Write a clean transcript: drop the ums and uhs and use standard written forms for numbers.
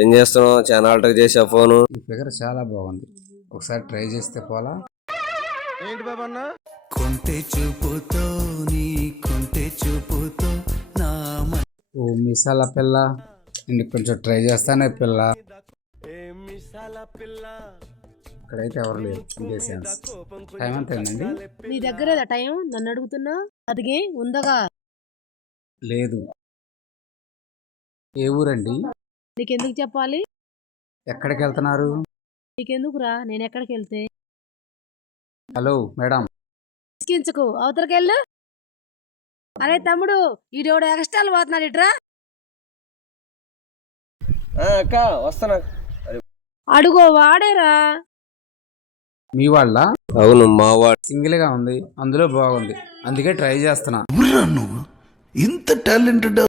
ఏం చేస్తున్నావు? చాలా ఆల్టర్ చేసా ఫోను. ఈ ఫిగర్ చాలా బాగుంది, ఒకసారి ట్రై చేస్తే పోలా? ఏంటి బాబన్న? కొంటె చూపుతో నీ కొంటె చూపుతో నా ఓ మిసాల పిల్ల, నేను కొంచెం ట్రై చేస్తానే పిల్ల. ఇక్కడైతే ఎవరు లేరు, ఇదే సెన్స్. టైం అంత అయిందండి? నీ దగ్గర టైం నన్ను అడుగుతున్నా? అదిగే ఉందగా. లేదు. ఏ ఊరండి? నీకెందుకు చెప్పాలి? ఎక్కడికి వెళ్తున్నారు? నీకెందుకురా నేను ఎక్కడికి వెళ్తే? Hello madam. ఇసుకించుకు, అవతలకెళ్ళు. అరే తమ్ముడు, ఈడోడు ఎక్స్ట్రాలు పోతున్నాడు ఇట్రా. అక్క వస్తానా? అడుగో వాడేరా. మీ వాళ్ళ? అవును మావాడు. సింగిల్ గా ఉంది, అందులో బాగుంది, అందుకే ట్రై చేస్తున్నా. నువ్వు ఇంత టాలెంటెడ్